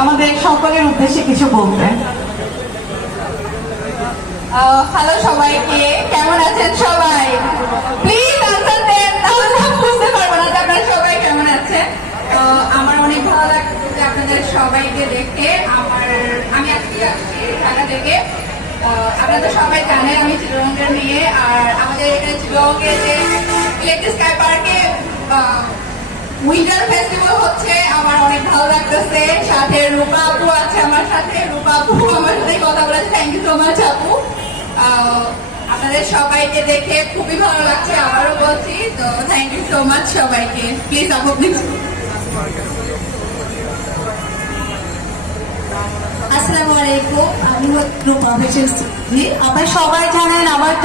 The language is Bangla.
আমাদের সকলের উদ্দেশ্যে কিছু বলবেন। হ্যালো সবাইকে, কেমন আছেন সবাই? প্লিজ আনসার দেন, তাহলে আমি বুঝতে পারবো না যে আপনারা সবাই কেমন আছেন। আমার অনেক ভালো লাগছে যে আপনাদের সবাইকে দেখে। আমি আজকে আসছি ঢাকা থেকে। আপনারা তো সবাই জানেন আমি চিটাগংয়ের মেয়ে, আর আমাদের এখানে চিটাগংয়ে যে ইলেকট্রিক স্কাই পার্কে উইন্টার ফেস্টিভ্যাল হচ্ছে, আমার অনেক ভালো লাগতেছে। সাথে রূপা আপু আছে আমার সাথে, রূপা আপু আমার সাথে কথা বলেছে। থ্যাংক ইউ সো মাচ আপু। আপনাদের সবাইকে দেখে খুবই ভালো লাগছে, আবারও বলছি। তো থ্যাংক ইউ সো মাচ সবাইকে। প্লিজ আপু প্লিজ। আসসালামু আলাইকুম, আমি রূপা। আপনারা সবাই জানেন আমার